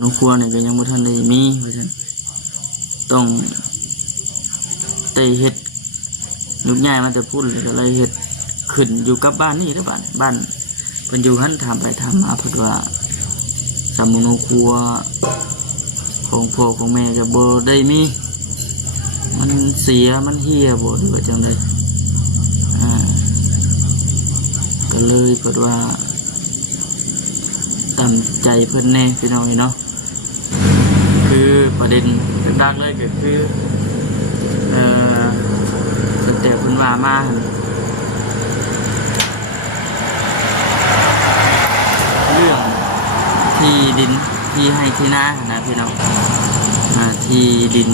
น้องครัวเนี่ยก็ยังบ่ทันได้มีเพราะฉะนั้นต้องได้เฮ็ดยุกย้ายมาแต่พุ่นเลยก็เลยเฮ็ดขึ้นอยู่กับบ้านนี่แล้วบ้านเพิ่นอยู่หันถามไปถามมาเพิ่นว่าสำน้องครัวของพ่อของแม่ก็บ่ได้มีมันเสียมันเหี่ยบ่หรือว่าจังไดก็เลยเพิ่นว่าตามใจเพิ่นแน่พี่น้องเนาะคือประเด็นดังเลยก็คือสเตปเพิ่นว่ามาเรื่องที่ดินที่ให้ที่นานะพี่น้องที่ดิน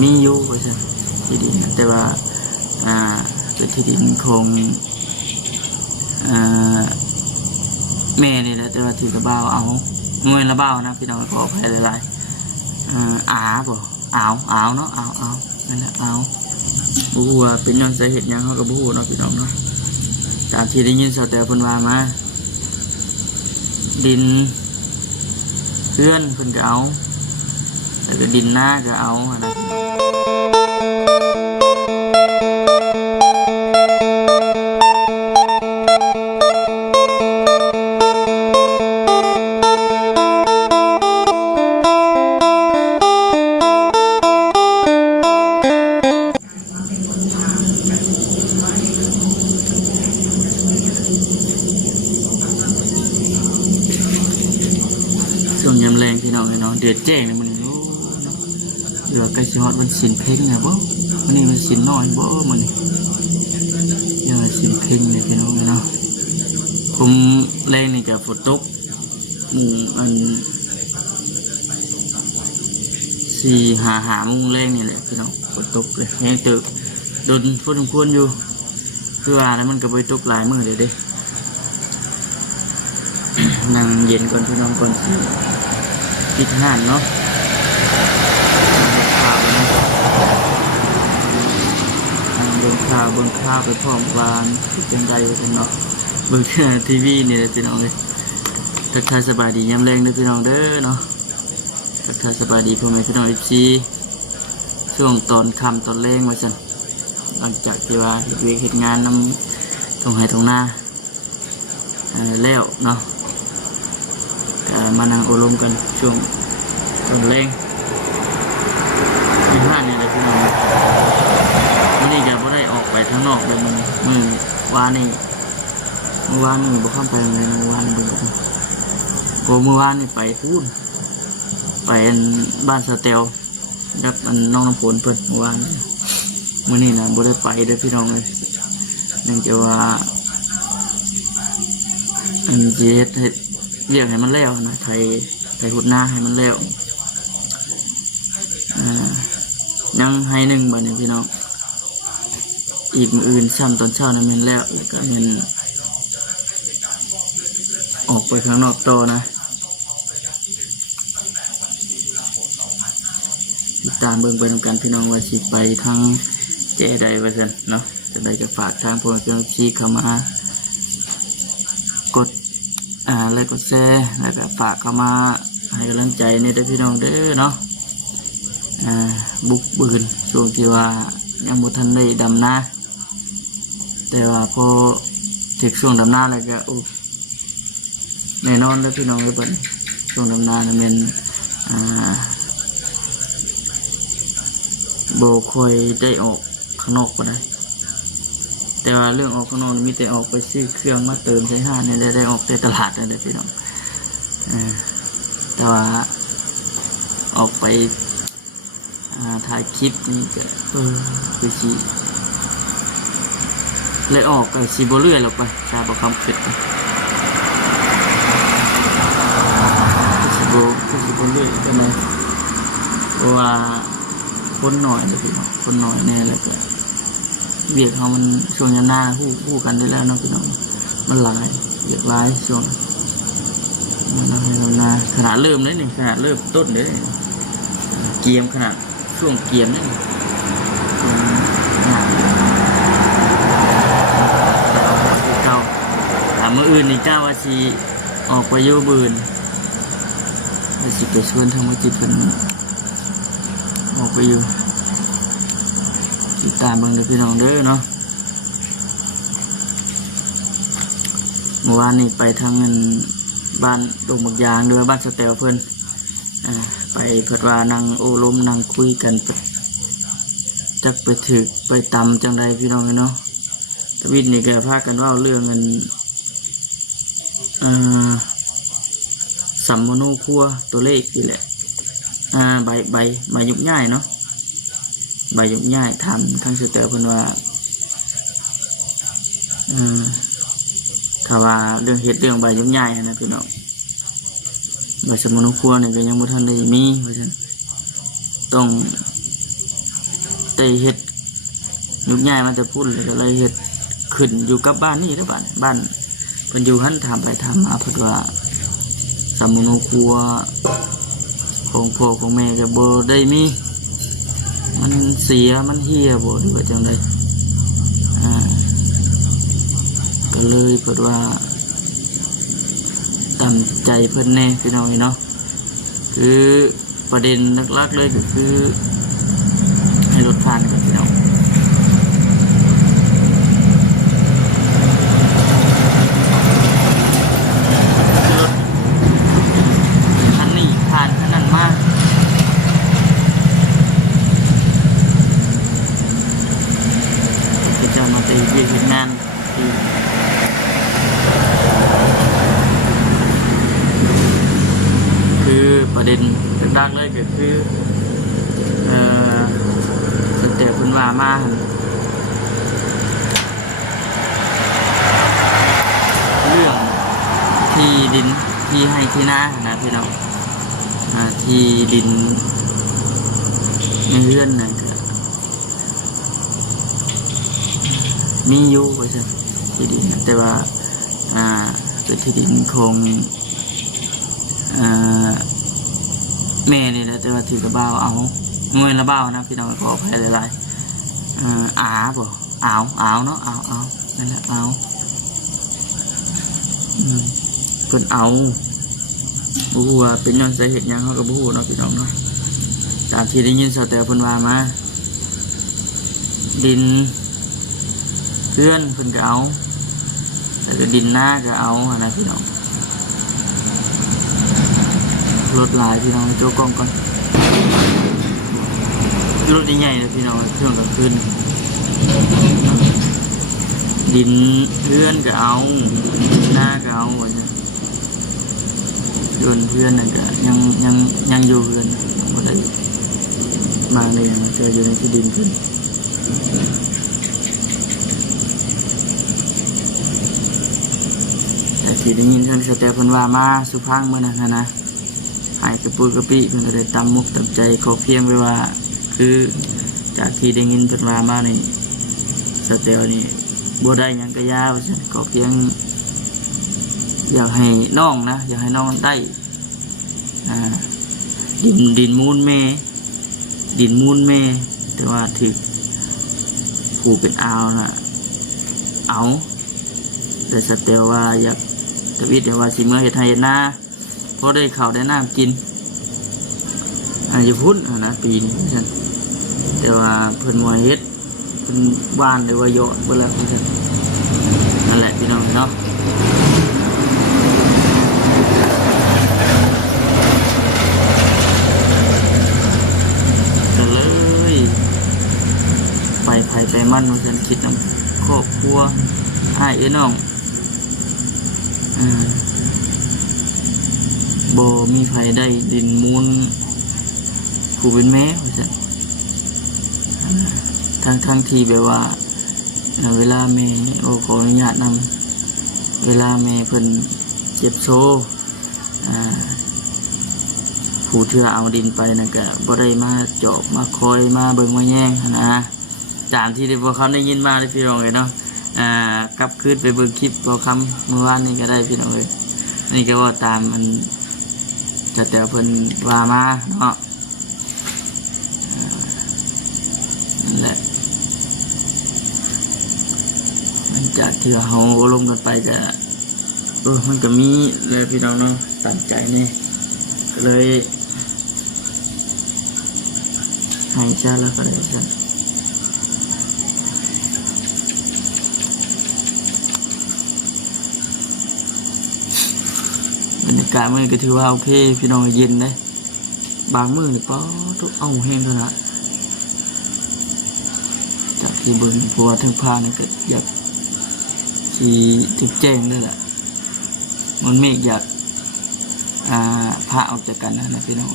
มีอยู่ว่าใช่ที่ดินแต่ว่าเป็นที่ดินของแม่นี่แหละแต่ว่าถือกระเบ้าเอาเงินระเบ้านะพี่น้องขออภัยหลายๆบ่เอาเนาะเอานั่นแหละเอาบู๊ว่าเป็นย้อนสาเหตุยังเขาก็บู๊เนาะพี่น้องเนาะตามที่ได้ยินสาวแต่เพิ่นว่ามาดินเพื่อนเพิ่นก็เอาแล้วก็ดินหน้าก็เอานะช่วงยามแรงพี่น้องเนาะเดือดแจ้งเลยมันโอ้เดือดใกล้สิฮอดมันสินเพ่งไงบ่มันนี่มันสินน้อยบ่มันนี่เดือดสินเพ่งเลยพี่น้องเนาะผมแรงนี่กับฝนตกอัน4-5 โมงแรงนี่แหละพี่น้องฝนตกเลยแห้งตึกโดนฝนควรอยู่คือว่าแล้วมันก็ไปตกหลายมื้อเลยเด้นั่งเย็นก่อนพี่น้องก่อนสิพิจารณาเนาะเบิ่งข่าวไปพร้อมกันทุกอย่างใดกันเนาะเบิ่งทีวีนี่แหละพี่น้องเลยทักทายสบายดียามแรงเด้อพี่น้องเด้อเนาะทักทายสบายดีพ่อแม่พี่น้องFCช่วงตอนค่ำตอนแรงว่าซั่นหลังจากที่ว่าเฮ็ดงานนำตรงไห้ตรงหน้าแล้วเนาะมานั่งอบรมกันช่วงตอนแรงที่ห้านี่เลยพี่น้องวันนี้จะไม่ได้ออกไปข้างนอกเลยมือวานนี่เมื่อวานนี่บอกข้ามไปเลยเมื่อวานนี่บอกโกเมื่อวานนี่ไปพูดไปบ้านสเตลกับน้องน้ำฝนเปิดเมื่อวานมื่อนี้นะบ่ได้ไปเลยพี่น้องเลยเนื่องจากว่าเจ็ดเรียกให้มันแล้วนะไทยหุดหน้าให้มันแล้วยังให้หนึ่งบัดนี้พี่น้องอีกมืออื่นซ้ำตอนเช้านั้นมันแล้วแล้วก็มันออกไปข้างนอกโตนะติดตามเบิ่งไปทำการพี่น้องว่าสิไปทั้งเจใดว่าซั่นเนาะจะได้จะฝากทางพวกเจ้าหน้าที่เข้ามากดเลยกดแชร์แล้วก็ฝากเข้ามาให้กำลังใจเนี่ยได้พี่น้องเด้อเนาะบุกบืนช่วงที่ว่ายังบ่ทันได้ดำนาแต่ว่าพอถึงช่วงดำนาแล้วก็แน่นอนแล้วพี่น้องเลยเปิดช่วงดำนาเนี่ยมันโบค่อยได้ออกข้างนอกก็ได้แต่ว่าเรื่องออกข้างนอกมีแต่ออกไปซื้อเครื่องมาเติมใช้ห้าเนี่ยได้ออกแต่ตลาดเลยพี่น้องแต่ว่าออกไปถ่ายคลิปนี่ก็คือชีเลยออกกับซีโบเลื่อยลงไปชาบคำเผ็ดซีโบเลื่อยก็มาเพราะว่าคนหน่อยเลยพี่น้องคนหน่อยแน่เลยก็เบียดเขามันช่วงยามหน้าคู่กันได้แล้วเนาะพี่น้องมันหลายเบียดหลายช่วงมันนาขนาดเริ่มเลยนี่ขนาดเริ่มต้นเลยเกียมขนาดช่วงเกียมนี่เก่า มื้ออื่นนี่เจ้าว่าสิ ออกไปอยู่บืนไปสิไปชวนทางวัดจิตเพิ่นออกไปอยู่ติดตามเบิ่งเด้อพี่น้องเด้อเนาะเมื่อวานนี้ไปทางบ้านดงบักยางหรือว่าบ้านสเตลเพิ่นไปเพิ่นว่านั่งโอ้ลมนั่งคุยกันจักไปถึกไปตำจังใดพี่น้องเนาะทวิตนี่ก็พากันว่าเรื่องเงินสัมมโนครัวตัวเลขนี่แหละใบยุกง่ายเนาะใบยุกง่ายทำทั้งสเตลเพิ่นว่าถ้าว่าเรื่องเฮ็ดเรื่องใบยุกง่ายนะพี่น้องใบสัมมโนครัวเนี่ยก็ยังบ่ทันได้มีเพราะฉะนั้นต้องได้เฮ็ดยุกง่ายมันจะพูดเลยก็เลยเฮ็ดขึ้นอยู่กับบ้านนี่หรือบ้านเพิ่นอยู่หันถามไปถามมาเพิ่นว่าสัมมโนครัวของพ่อของแม่ก็บ่ได้มีมันเสียมันเหี่ยบ่หรือว่าจังไดก็เลยเพิ่นว่าตามใจเพิ่นแน่พี่น้องเนาะคือประเด็นหลักๆเลยก็คือให้รถผ่านกันพี่น้องประเด็นดังเลยก็คือสเตปคุณว่ามาเรื่องที่ดินที่ให้ที่นานะพี่น้องที่ดินในเรือนนั่นก็มีอยู่ว่าใช่ที่ดินแต่ว่าเป็นที่ดินของแม่นี่แหละแต่ว่าถือกระเบ้าเอาเงินระเบ้านะพี่น้องขออภัยหลายๆบ่เอาเนาะเอานั่นแหละเอาเพิ่นเอาบ่ฮู้ว่าเป็นย้อนสาเหตุหยังเขาก็บ่ฮู้เนาะพี่น้องเนาะตามที่ได้ยินสาวแต่เพิ่นว่ามาดินเพื่อนเพิ่นก็เอาแต่ก็ดินหน้าก็เอานะพี่น้องรถหลายพี่น้องโจ๊กกล้องก่อนรถใหญ่เลยพี่น้องเครื่องกลางคืนดินเพื่อนก็เอาหน้าก็เอาหมดเลยเพื่อนนั่นก็ยังอยู่เพื่อนบ่ได้มาเลยเจออยู่ในที่ดินเพื่อนแต่ที่ได้ยินท่านสเตปเพิ่นว่ามาสุพังเมื่อนั้นนะหายกระปุยกระปิเพิ่นก็ได้ตำมุกตำใจขอเพียงไว้ว่าคือจากที่ได้ยินเพิ่นว่ามาในสเตลนี่บ่ได้หยังก็ยาว่าซั่นขอเพียงอยากให้น้องนะอยากให้น้องได้ดินมูลแม่แต่ว่าถึกผู้เป็นอาวน่ะเอาแต่สเตลว่าอยากทวิตว่าสิเมื่อเฮ็ดให้เฮ็ดนาพอได้ข้าวได้น้ำกินอยู่พุ่นนะปีนี้ฉันแต่ว่าเพิ่นมวยเฮ็ดเพิ่นบ้านหรือว่าโยนเวลาเพิ่นนั่นแหละพี่น้องเนาะก็เลยไปมันว่าฉันคิดน้ำครอบครัวอ้ายน้องบ่มีไผได้ดินมูลผู้เป็นแม่ว่าซั่นทั้งที่แบบว่าเวลาแม่ขออนุญาตนำเวลาแม่เพิ่นเจ็บโซ่ผู้ที่เอาดินไปนะก็บ่ได้มาจอบมาคอยมาเบิ่งมาแย่งนะตามที่ได้พวกเขาได้ยินมาได้พี่น้องเลยเนาะกลับคืนไปเบิ่งคลิปพอคำเมื่อวานนี้ก็ได้พี่น้องเลยนี่ก็ว่าตามมันจะแต่เพิ่นว่ามาเนาะนั่นแหละมันจากที่เขาลงกันไปก็ มันก็มีเลยพี่น้องเนาะตัดใจนี่ก็เลยให้ซะแล้วก็เลยซะบรรยากาศมันก็ถือว่าโอเคพี่น้องเย็นเลยบางมื้อนี่ก็ทุกเอาแห้งแล้วนะจากที่เบิ่งผัวทั้งพานี่ก็อยากที่ถึกแจ้งได้แหละมันเมฆอยากพาออกจากกันนะพี่น้อง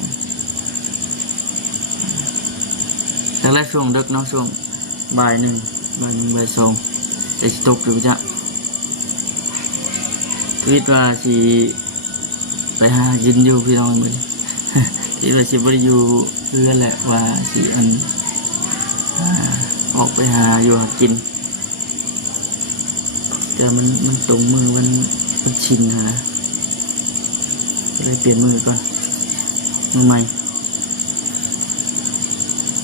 แต่แรกช่วงดึกเนาะช่วงบ่ายหนึ่งบ่ายสองจะตกหรือจะคิดว่าสิไปหายินอยู่พี่น้องเลยคิดว่าสิบริอยู่เพื่อแหละว่าสิออกไปหาอยู่หากินแต่มันตรงมือมันชินนะก็เลยเปลี่ยนมือก่อนมือใหม่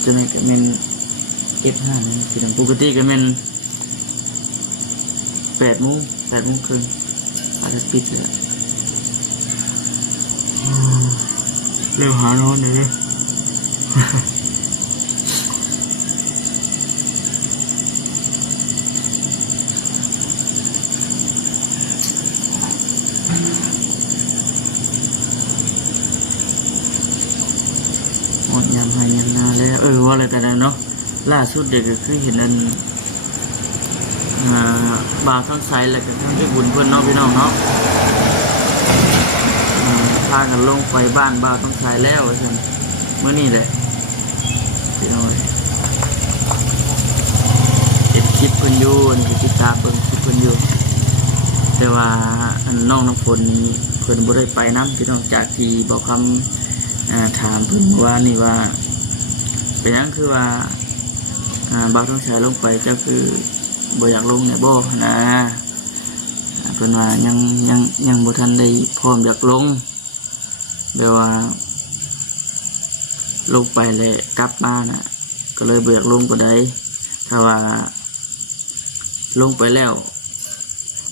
จะไม่ก็เป็นF5นะพี่น้องปกติก็เป็น8 โมงครึ่งอาจจะปิดเลยเร็วหานอนเลยหมดยำให้ยำนาแล้วว่าอะไรกันเนาะล่าสุดเด็กก็คือเห็นอันบาทั้งไซและก็ทั้งที่บุญเพื่อนน้องพี่น้องเนาะพากันลงไปบ้านบาทั้งไซแล้วใช่ไหมเมื่อนี้แหละพี่น้องเด็ดคลิปเพื่อนอยู่นี่ติดตามเบิ่งคลิปเพื่อนอยู่แต่ว่าน้องน้ำฝนเพื่อนบ่ได้ไปน้ำพี่น้องจากที่บอกคำถามเพื่อนว่านี่ว่าเป็นยังคือว่าบาต้องใช้ลงไปเจ้าคือบ่อยากลงเนี่ยบ่นะเป็นว่ายังบ่ทันได้พร้อมอยากลงแบบว่าลงไปเลยกลับมานะก็เลยบ่อยากลงก็ได้ถ้าว่าลงไปแล้ว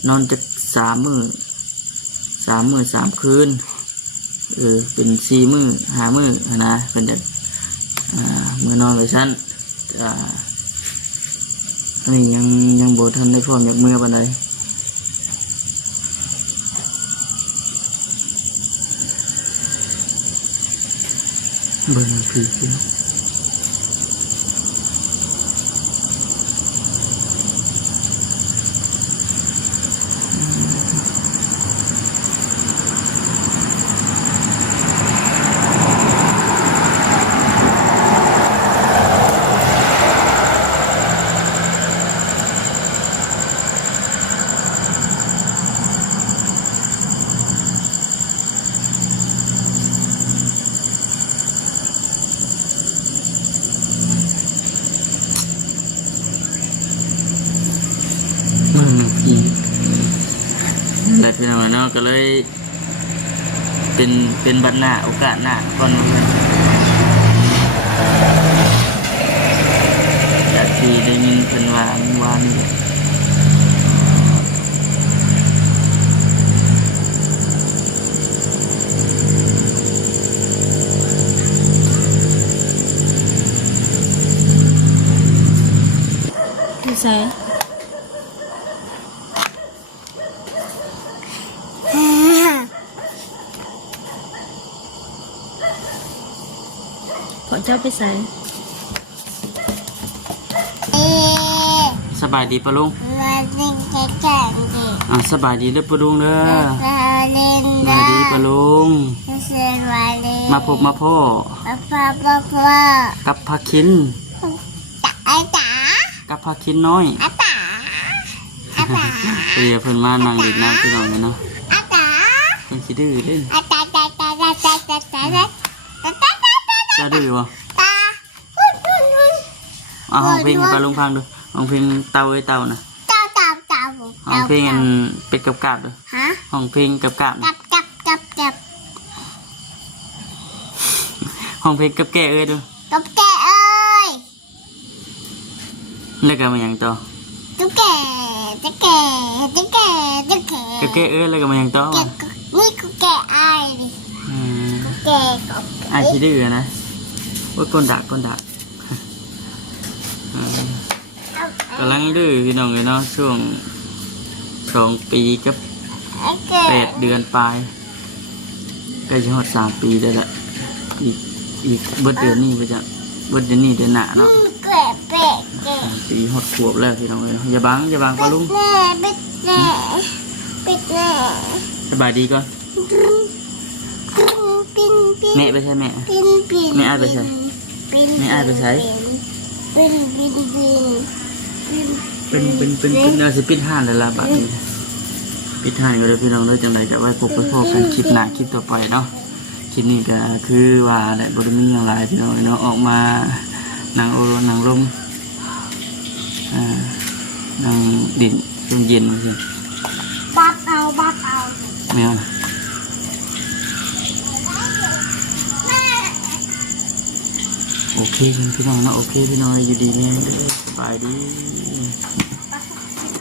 นอนจะ3 มื้อ3 คืนเป็น4 มื้อ5 มื้อนะเป็นจะเมื่อนอนไปชั้นนี่ยังโบทันได้พร้อมอยากเมื่อปานใดเบิ่งผีพี่น้องแต่พี่น้องเนาะก็เลยเป็นบัดหน้าโอกาสหน้าก่อนจากที่ได้ยินเพิ่นว่าวันที่ใส่พอเจ้าไปใส่สบายดีปะลุงสบายดีเด้อปะลุงเด้อสบายดีปะลุงมาพบมาพ่อกับพาคินกับพาคินน้อยเพิ่นมานั่งเล่นน้ำพี่น้องเนาะเพิ่นสิดื้อเด้จะดื้อบ่ห้องเพลงให้ปาลุงฟังดูห้องเพลงเต่าเต่านะห้องเพลงเป็ดกับกาบดูห้องเพลงกับกาบห้องเพลงกับแก่ดูกับแกเอ้ย แล้วก็มาอย่างต่อกับแก จะแก่จะแก่จะแก่ ก็แก้แล้วก็มายังต่อ แก่นี่กูแก่อายดิ อืม กูแก่ก็ ไอ้ที่ดื้อนะว่าก้นดักอืมกำลังดื้อพี่น้องเลยเนาะช่วง2 ปีกับ แก่ 8 เดือนปลายใกล้จะหอด3 ปีได้ละอีกเบิดเดือนนี้ไปจ้ะเบิดเดือนนี้เดือนหน้าเนาะ แก่แก่แก่ 3 ปีหอดขวบแล้วพี่น้องเลยอย่าบังปะลุง แน่ปิดแน่ปิดแน่ สบายดีก่อน ปิ้นปิ้น แม่ไปใช่แม่ ปิ้นปิ้น ไม่อายไปใช้ ปิ้น ไม่อายไปใช้ ปิ้นปิ้นปิ้น เป็นอาสิปิดห้านเลยละบัดนี้ปิดห้านก็เลยพี่น้องเลยจังไรจะไว้พบไปพบกันคลิปหน้าคลิปต่อไปเนาะคลิปนี้ก็คือว่าแหละบริมีอย่างไรพี่น้องเนาะออกมานั่งโอรนั่งร่มนั่งดิ่นช่วงเย็นใช่ บัดเอา แมวนะโอเคพี่น้องเนาะโอเคพี่น้องอยู่ดีแม่สบายดี